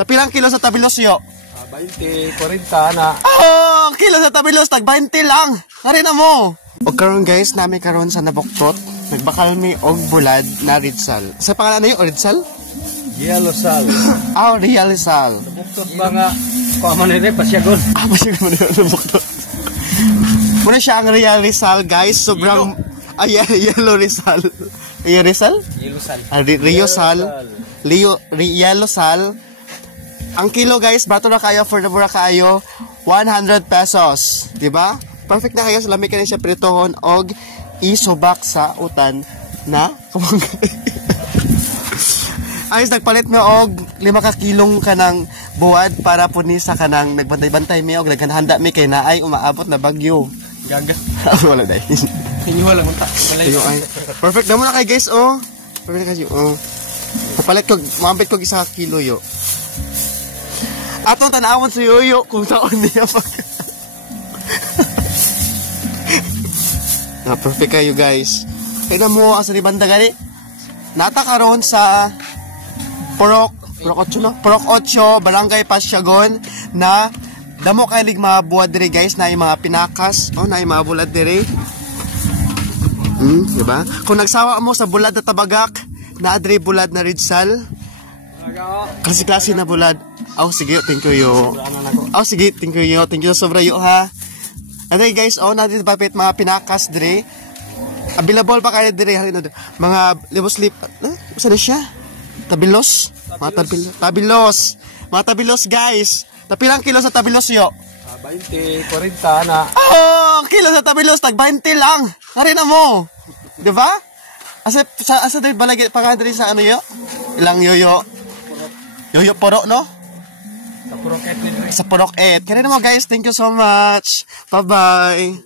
Tapilang kilo sa tabilos yo? 20, 40 na. Oh, kilo sa tabilos, tag 20 lang. Hari na mo. O karon guys, nami karon sa nabuktot. Nagbakal mi og bulad na ridsal. Sa pangalan na yun, ridsal? Yellow sal. Ah, real sal. Nabuktot ba nga? Kuaman rin, pasyagon. Ah, pasyagon mo na nabuktot. Muna siya ang real Rizal, guys. Sobrang... Ay, yellow Rizal. Ay, Rizal? Yellow sal. Rio Sal. Yellow Sal. Ang kilo, guys, bato na kayo, for the mura kayo, 100 pesos. Diba? Perfect na kayo. Salami ka na siya pritohon og isubak sa utan na ayos, nagpalit mo og 5 ka kilong kanang buwad para punisa kanang nagbantay-bantay mi og naghanhanda mi kay naay umaabot na bagyo. Gaga. Wala dai. Hinyo wala mo ta. Perfect na mo na kay guys, oh. Perfect na kayo, oh. Papalit ko, maambit ko isa ka kilo yo. Atong tanawon sa yoyo kung saan niya pag. Na perfect kayo guys. Tingnan mo asa ni banda gani. Nata karon sa Purok 8, Barangay Pasyagon na damo kay lig mga buwad dire guys na yung mga pinakas. Oh, na yung mga bulad dire. Diba? Kung nagsawa mo sa bulad na tabagak, na adre bulad na ridsal. Klase-klase na bulad. Oh, sige, thank you yo. Oh, sige, thank you yo. Thank you sobra yo ha. And then guys, oh, natin papit mga pinakas dire. Available pa kayo dire mga libo-slip. Saan na siya? Tabilos. Tabilos. Mga tabilos guys. Tapilang kilo sa tabilos yo? 20, 40 na. Oh, kilo sa tabilos, tag 20 lang. Hari na mo. Diba? Asa din balagi pangadri sa ano yo? Ilang yoyo? Yoyo poro, no? Sa Purok 8. Sa Purok 8. Kaya na mo guys, thank you so much. Bye-bye.